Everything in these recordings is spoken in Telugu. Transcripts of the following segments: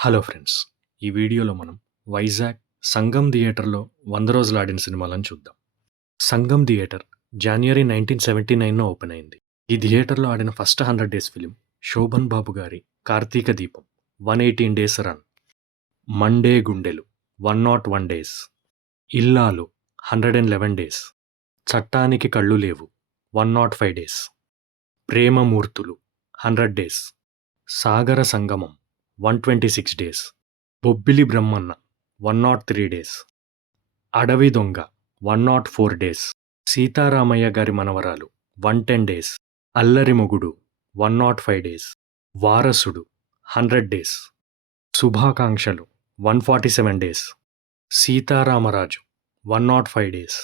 Hello friends! ఈ వీడియోలో మనం వైజాగ్ సంగం థియేటర్‌లో 100 రోజులు ఆడిన సినిమాలను చూద్దాం. సంగం థియేటర్ జనవరి 1979లో ఓపెన్ అయింది. ఈ థియేటర్‌లో ఆడిన ఫస్ట్ 100 డేస్ ఫిల్మ్ శోభన్ బాబు గారి 'కార్తీక దీపం' 118 డేస్ రన్. 'మండే గుండెలు' 101 డేస్. 'ఇల్లాలు' 111 డేస్. 'చట్టానికి కళ్ళు లేవు' 105 డేస్. 'ప్రేమమూర్తులు' 100 డేస్. 'సాగర సంగమం' 126 డేస్. 'బొబ్బిలి బ్రహ్మన్న' 103 డేస్. 'అడవి దొంగ' 104 డేస్. 'సీతారామయ్య గారి మనవరాలు' 110 డేస్. 'అల్లరి మొగుడు' 105 డేస్. 'వారసుడు' 100 డేస్. 'శుభాకాంక్షలు' 147 డేస్. 'సీతారామరాజు' 105 డేస్.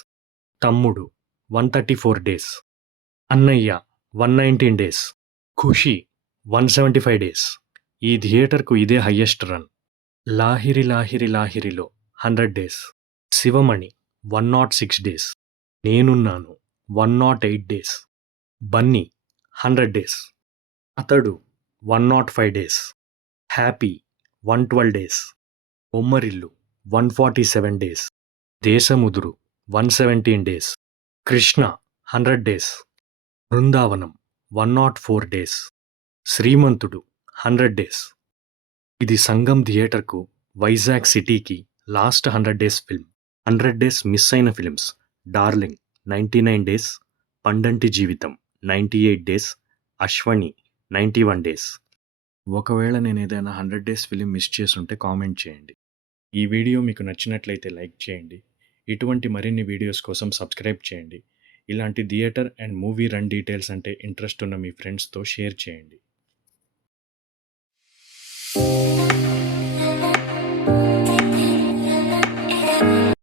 'తమ్ముడు' 134 డేస్. 'అన్నయ్య' 119 డేస్. 'ఖుషి' 175 డేస్. ఈ థియేటర్కు ఇదే హయ్యెస్ట్ రన్. 'లాహిరి లాహిరి లాహిరిలో' 100 days. 'Sivamani' 106 days. 'Nenunnanu' 108 days. 'Bunny' 100 days. 'Athadu' 105 days. 'Happy' 112 days. 'Bommarillu' 147 days. 'Desamuduru' 117 days. 'Krishna' 100 days. 'Brindavanam' 104 days. 'Srimanthudu' 100 days. ఇది సంగం థియేటర్కు, వైజాగ్ సిటీకి last 100 days film. 100 days miss అయిన films: 'Darling' 99 days. 'Pandanti Jeevitham' 98 days. 'Ashwini' 91 days. ఒకవేళ నేను ఏదైనా 100 డేస్ ఫిల్మ్ మిస్ చేసుంటే కామెంట్ చేయండి. ఈ వీడియో మీకు నచ్చినట్లయితే లైక్ చేయండి. ఇటువంటి మరిన్ని వీడియోస్ కోసం సబ్స్క్రైబ్ చేయండి. ఇలాంటి theatre and movie run details అంటే ఇంట్రెస్ట్ ఉన్న మీ ఫ్రెండ్స్తో షేర్ చేయండి.